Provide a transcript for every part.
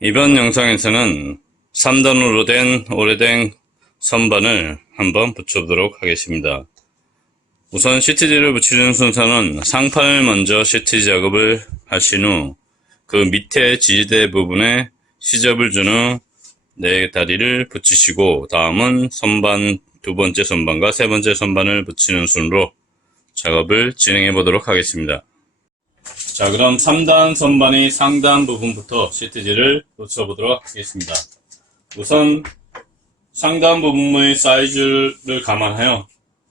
이번 영상에서는 3단으로 된 오래된 선반을 한번 붙여보도록 하겠습니다. 우선 시트지를 붙이는 순서는 상판을 먼저 시트지 작업을 하신 후 그 밑에 지지대 부분에 시접을 준 후 네 다리를 붙이시고 다음은 선반 두 번째 선반과 세 번째 선반을 붙이는 순으로 작업을 진행해 보도록 하겠습니다. 자, 그럼 3단 선반의 상단 부분부터 시트지를 붙여보도록 하겠습니다. 우선 상단 부분의 사이즈를 감안하여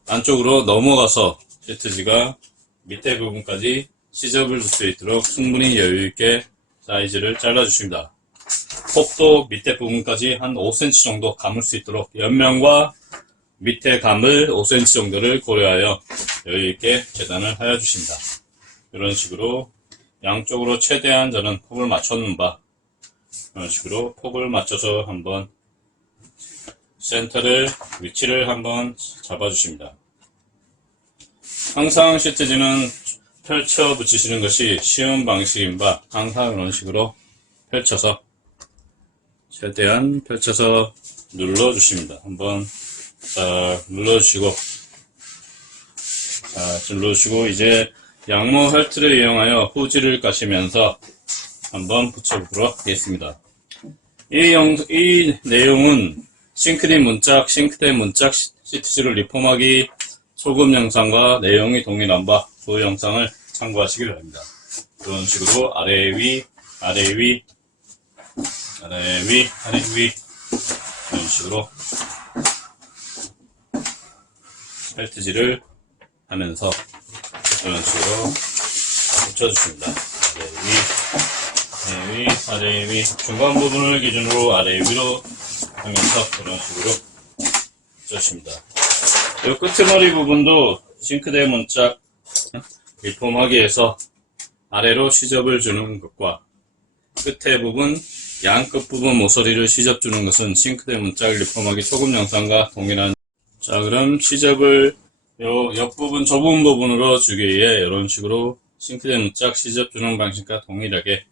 안쪽으로 넘어가서 시트지가 밑에 부분까지 시접을 줄 수 있도록 충분히 여유있게 사이즈를 잘라주십니다. 폭도 밑에 부분까지 한 5cm 정도 감을 수 있도록 옆면과 밑에 감을 5cm 정도를 고려하여 여유있게 재단을 하여 주십니다. 이런 식으로 양쪽으로 최대한 저는 폭을 맞췄는 바 이런 식으로 폭을 맞춰서 한번 센터를 위치를 한번 잡아주십니다. 항상 시트지는 펼쳐 붙이시는 것이 쉬운 방식인 바 항상 이런 식으로 펼쳐서 최대한 펼쳐서 눌러주십니다. 한번 딱 눌러주시고 눌러주시고 이제 양모 헬트를 이용하여 후지를 까시면서 한번 붙여보도록 하겠습니다. 이 내용은 싱크대 문짝 시트지를 리폼하기 소금 영상과 내용이 동일한 바 그 영상을 참고하시기 바랍니다. 이런 식으로 아래 위 이런 식으로 헬트지를 하면서 이런 식으로 붙여주십니다. 아래 위 중간 부분을 기준으로 아래 위로 하면서 이런 식으로 붙여주십니다. 이 끄트머리 부분도 싱크대 문짝 리폼하기 위해서 아래로 시접을 주는 것과 끝에 부분 양 끝부분 모서리를 시접 주는 것은 싱크대 문짝 리폼하기 소금 영상과 동일한. 자, 그럼 시접을 요 옆부분 좁은 부분으로 주기 위해 이런 식으로 싱크대 문짝 시접 주는 방식과 동일하게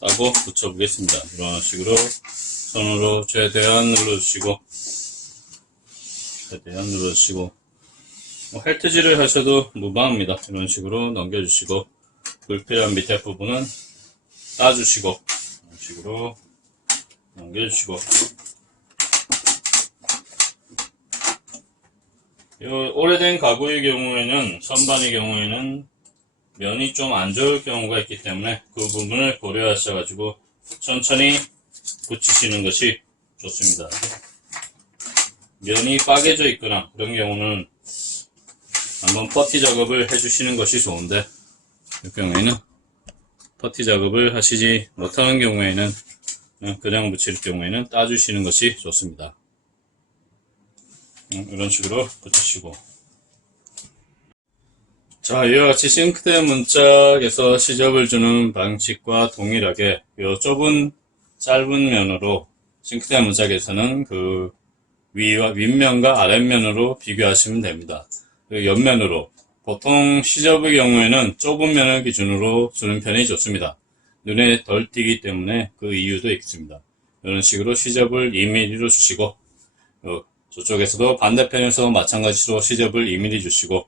따고 붙여 보겠습니다. 이런 식으로 손으로 최대한 눌러주시고 헬트지를 하셔도 무방합니다. 이런 식으로 넘겨주시고 불필요한 밑에 부분은 따주시고 이런 식으로 넘겨주시고 이 오래된 가구의 경우에는 선반의 경우에는 면이 좀 안 좋을 경우가 있기 때문에 그 부분을 고려하셔가지고 천천히 붙이시는 것이 좋습니다. 면이 빠개져 있거나 그런 경우는 한번 퍼티 작업을 해주시는 것이 좋은데 이 경우에는 퍼티 작업을 하시지 못하는 경우에는 그냥 붙일 경우에는 따주시는 것이 좋습니다. 이런 식으로 붙이시고 자, 이와 같이 싱크대 문짝에서 시접을 주는 방식과 동일하게 이 좁은 짧은 면으로 싱크대 문짝에서는 그 윗면과 아랫면으로 비교하시면 됩니다. 옆면으로 보통 시접의 경우에는 좁은 면을 기준으로 주는 편이 좋습니다. 눈에 덜 띄기 때문에 그 이유도 있습니다. 이런 식으로 시접을 2mm로 주시고 저쪽에서도 반대편에서 마찬가지로 시접을 2mm 주시고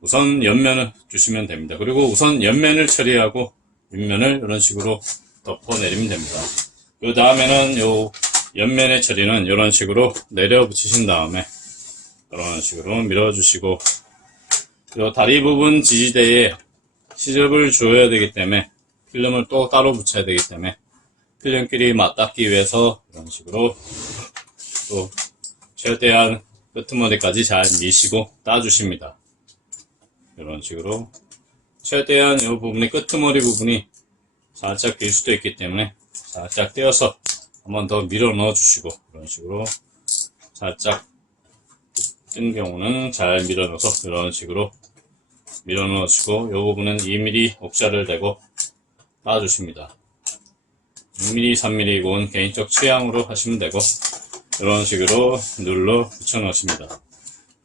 우선 옆면을 주시면 됩니다. 그리고 우선 옆면을 처리하고 윗면을 이런 식으로 덮어내리면 됩니다. 그 다음에는 요 옆면의 처리는 이런 식으로 내려 붙이신 다음에 이런 식으로 밀어주시고 요 다리 부분 지지대에 시접을 줘야 되기 때문에 필름을 또 따로 붙여야 되기 때문에 필름끼리 맞닿기 위해서 이런 식으로 또 최대한 끄트머리까지 잘 미시고 따주십니다. 이런 식으로 최대한 이 부분이 끄트머리 부분이 살짝 빌 수도 있기 때문에 살짝 떼어서 한번 더 밀어 넣어 주시고 이런 식으로 살짝 뜬 경우는 잘 밀어 넣어서 이런 식으로 밀어 넣으시고 이 부분은 2mm 옥자를 대고 따주십니다. 6mm, 3mm 이건 개인적 취향으로 하시면 되고 이런 식으로 눌러 붙여 넣으십니다.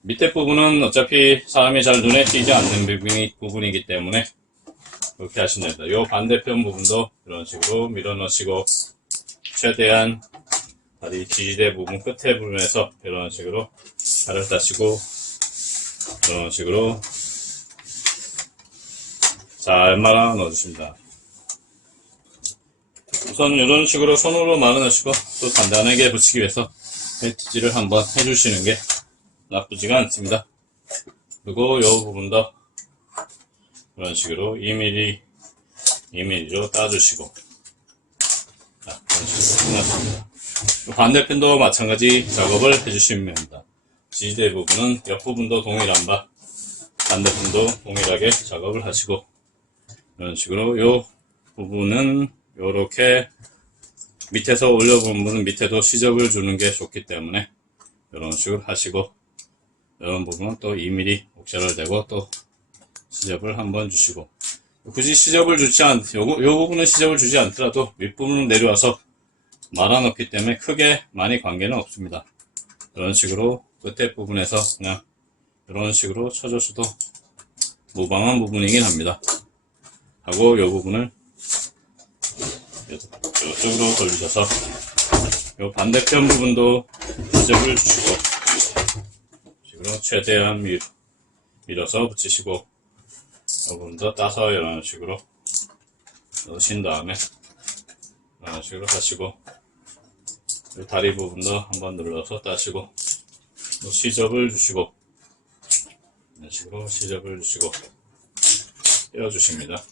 밑에 부분은 어차피 사람이 잘 눈에 띄지 않는 부분이기 때문에 그렇게 하시면 됩니다. 요 반대편 부분도 이런 식으로 밀어 넣으시고, 최대한 다리 지지대 부분 끝에 부분에서 이런 식으로 살을 따시고, 이런 식으로 잘 말아 넣어주십니다. 우선 이런 식으로 손으로 말아 넣으시고, 또 단단하게 붙이기 위해서 벨트질을 한번 해주시는 게 나쁘지가 않습니다. 그리고 이 부분도 이런 식으로 2mm로 따주시고, 자, 이런 식으로 끝났습니다. 반대편도 마찬가지 작업을 해주시면 됩니다. 지지대 부분은 옆부분도 동일한 바, 반대편도 동일하게 작업을 하시고, 이런 식으로 이 부분은 이렇게 밑에서 올려본 부분은 밑에도 시접을 주는 게 좋기 때문에 이런 식으로 하시고, 이런 부분은 또 2mm 옥자를 대고 또 시접을 한번 주시고, 굳이 시접을 주지 요 부분은 시접을 주지 않더라도 윗부분은 내려와서 말아넣기 때문에 크게 많이 관계는 없습니다. 이런 식으로 끝에 부분에서 그냥 이런 식으로 쳐줘서도 무방한 부분이긴 합니다. 하고 요 부분을 이쪽으로 돌리셔서 요 반대편 부분도 시접을 주시고, 식으로 최대한 밀어서 붙이시고, 요 부분도 따서 이런 식으로 넣으신 다음에 이런 식으로 하시고, 요 다리 부분도 한번 눌러서 따시고, 또 시접을 주시고, 이런 식으로 시접을 주시고 떼어주십니다.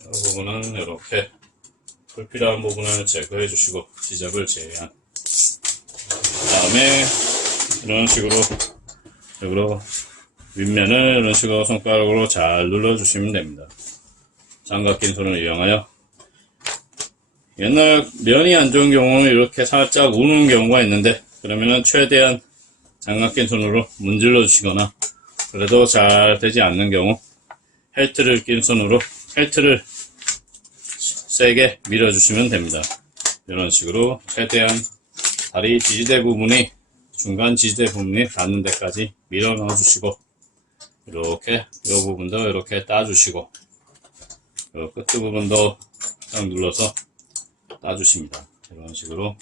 이 부분은 이렇게 불필요한 부분을 제거해 주시고, 시접을 제외한 다음에 이런 식으로 윗면을 이런 식으로 손가락으로 잘 눌러주시면 됩니다. 장갑 낀 손을 이용하여, 옛날 면이 안 좋은 경우는 이렇게 살짝 우는 경우가 있는데, 그러면은 최대한 장갑 낀 손으로 문질러 주시거나, 그래도 잘 되지 않는 경우 헬트를 낀 손으로 헬트를 세게 밀어주시면 됩니다. 이런 식으로 최대한 다리 지지대 부분이, 중간 지지대 부분이 닿는 데까지 밀어 넣어 주시고, 이렇게 이 부분도 이렇게 따주시고, 이 끝 부분도 딱 눌러서 따주십니다. 이런 식으로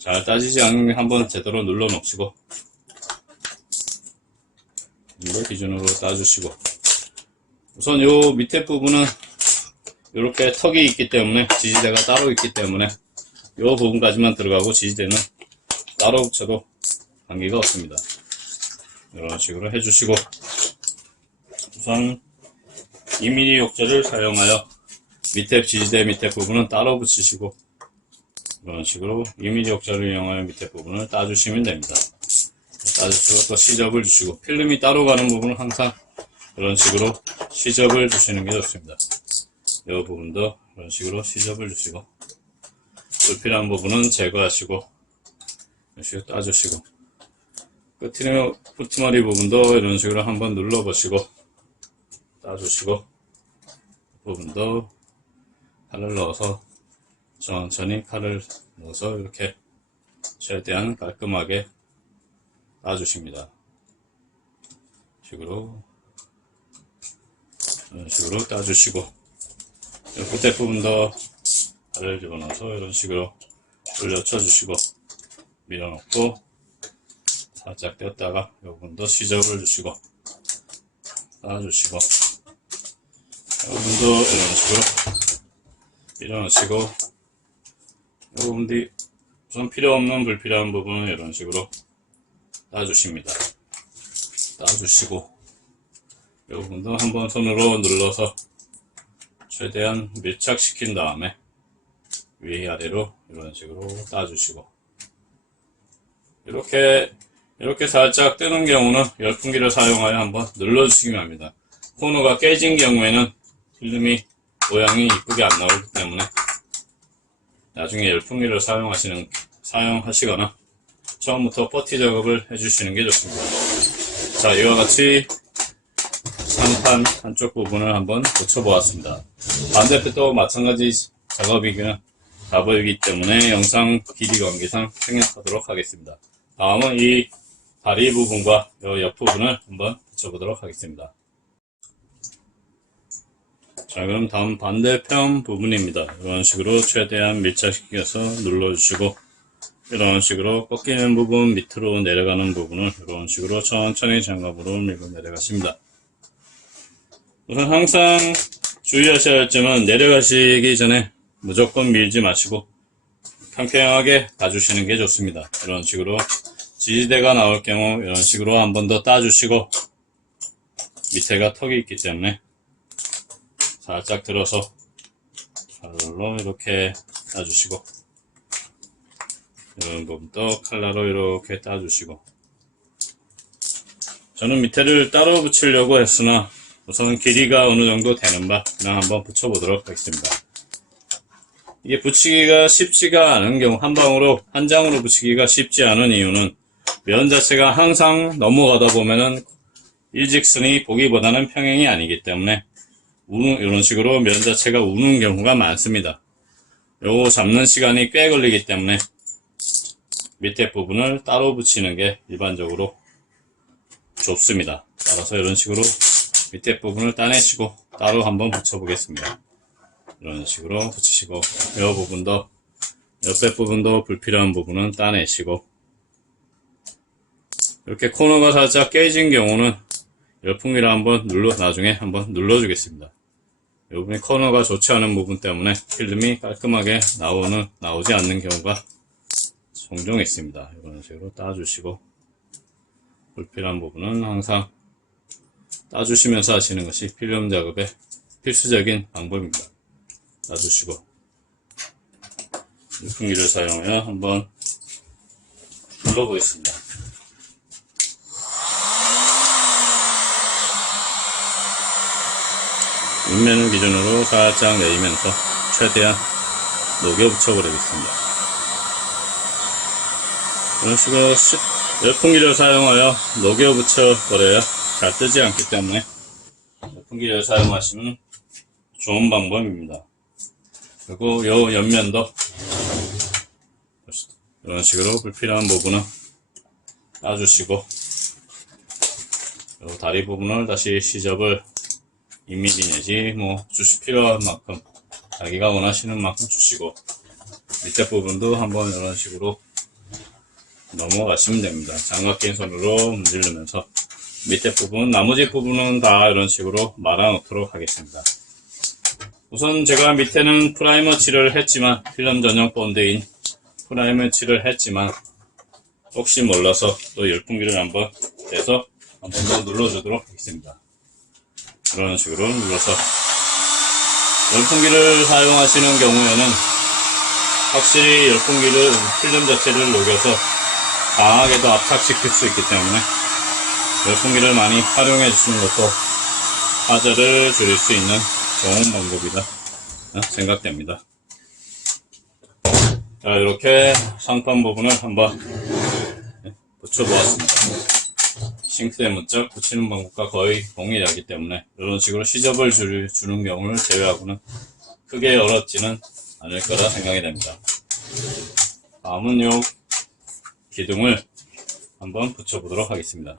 잘 따지지 않으면 한번 제대로 눌러 놓으시고, 이걸 기준으로 따주시고, 우선 이 밑에 부분은 이렇게 턱이 있기 때문에, 지지대가 따로 있기 때문에 이 부분까지만 들어가고 지지대는 따로 붙여도 관계가 없습니다. 이런 식으로 해주시고, 우선 2mm 욕제를 사용하여 밑에 지지대 밑에 부분은 따로 붙이시고, 이런 식으로 2mm 욕제를 이용하여 밑에 부분을 따주시면 됩니다. 따주시고 또 시접을 주시고, 필름이 따로 가는 부분은 항상 이런 식으로 시접을 주시는 게 좋습니다. 이 부분도 이런 식으로 시접을 주시고, 불필요한 부분은 제거하시고, 이런 식으로 따주시고, 끝머리 부분도 이런 식으로 한번 눌러보시고 따주시고, 부분도 칼을 넣어서 천천히 칼을 넣어서 이렇게 최대한 깔끔하게 따주십니다. 이런 식으로 따주시고, 끝에 부분도 칼을 집어넣어서 이런 식으로 돌려쳐 주시고, 밀어넣고 살짝 뗐다가 이 부분도 시접을 주시고 따주시고, 이 부분도 이런 식으로 밀어넣으시고, 이 부분도 우선 필요 없는 불필요한 부분은 이런 식으로 따주십니다. 따주시고, 이 부분도 한번 손으로 눌러서 최대한 밀착시킨 다음에 위아래로 이런 식으로 따주시고, 이렇게 살짝 뜨는 경우는 열풍기를 사용하여 한번 눌러주시기 바랍니다. 코너가 깨진 경우에는 필름이 모양이 이쁘게 안 나오기 때문에 나중에 열풍기를 사용하시거나 처음부터 퍼티 작업을 해주시는 게 좋습니다. 자, 이와 같이 상판 한쪽 부분을 한번 고쳐보았습니다. 반대편도 마찬가지 작업이기 때문에 영상 길이 관계상 생략하도록 하겠습니다. 다음은 이 다리 부분과 이 옆 부분을 한번 붙여보도록 하겠습니다. 자, 그럼 다음 반대편 부분입니다. 이런 식으로 최대한 밀착시켜서 눌러주시고, 이런 식으로 꺾이는 부분, 밑으로 내려가는 부분을 이런 식으로 천천히 장갑으로 밀고 내려가십니다. 우선 항상 주의하셔야 할 점은 내려가시기 전에 무조건 밀지 마시고 평평하게 봐주시는 게 좋습니다. 이런 식으로 지지대가 나올 경우 이런 식으로 한 번 더 따주시고, 밑에가 턱이 있기 때문에 살짝 들어서 칼로 이렇게 따주시고, 이런 부분도 칼라로 이렇게 따주시고, 저는 밑에를 따로 붙이려고 했으나 우선 길이가 어느 정도 되는 바 그냥 한번 붙여보도록 하겠습니다. 이게 붙이기가 쉽지가 않은 경우, 한 방으로 한 장으로 붙이기가 쉽지 않은 이유는 면 자체가 항상 넘어가다 보면은 일직선이 보기보다는 평행이 아니기 때문에 이런 식으로 면 자체가 우는 경우가 많습니다. 요거 잡는 시간이 꽤 걸리기 때문에 밑에 부분을 따로 붙이는 게 일반적으로 좋습니다. 따라서 이런 식으로 밑에 부분을 따내시고 따로 한번 붙여 보겠습니다. 이런 식으로 붙이시고, 이 부분도, 옆에 부분도 불필요한 부분은 따내시고, 이렇게 코너가 살짝 깨진 경우는 열풍기를 나중에 한번 눌러주겠습니다. 이 부분이 코너가 좋지 않은 부분 때문에 필름이 깔끔하게 나오지 않는 경우가 종종 있습니다. 이런 식으로 따주시고, 불필요한 부분은 항상 따주시면서 하시는 것이 필름 작업의 필수적인 방법입니다. 따주시고, 열풍기를 사용하여 한번 눌러보겠습니다. 윗면을 기준으로 살짝 내리면서 최대한 녹여 붙여버리겠습니다. 이런 식으로 열풍기를 사용하여 녹여 붙여버려야 잘 뜨지 않기 때문에 열풍기를 사용하시면 좋은 방법입니다. 그리고 요 옆면도 이런 식으로 불필요한 부분은 따주시고, 요 다리 부분을 다시 시접을 2mm 내지 필요한 만큼 자기가 원하시는 만큼 주시고, 밑에 부분도 한번 이런 식으로 넘어가시면 됩니다. 장갑 낀 손으로 문지르면서 밑에 부분, 나머지 부분은 다 이런 식으로 말아 놓도록 하겠습니다. 우선 제가 밑에는 프라이머 칠을 했지만, 필름 전용 본드인 프라이머 칠을 했지만, 혹시 몰라서 또 열풍기를 한번 떼서 한 번 더 눌러주도록 하겠습니다. 이런 식으로 눌러서, 열풍기를 사용하시는 경우에는 확실히 필름 자체를 녹여서 강하게도 압착시킬 수 있기 때문에 열풍기를 많이 활용해 주시는 것도 화재를 줄일 수 있는 좋은 방법이다 생각됩니다. 자, 이렇게 상판 부분을 한번 붙여보았습니다. 싱크대 문짝 붙이는 방법과 거의 동일하기 때문에 이런 식으로 시접을 주는 경우를 제외하고는 크게 어렵지는 않을 거라 생각이 됩니다. 다음은 요 기둥을 한번 붙여보도록 하겠습니다.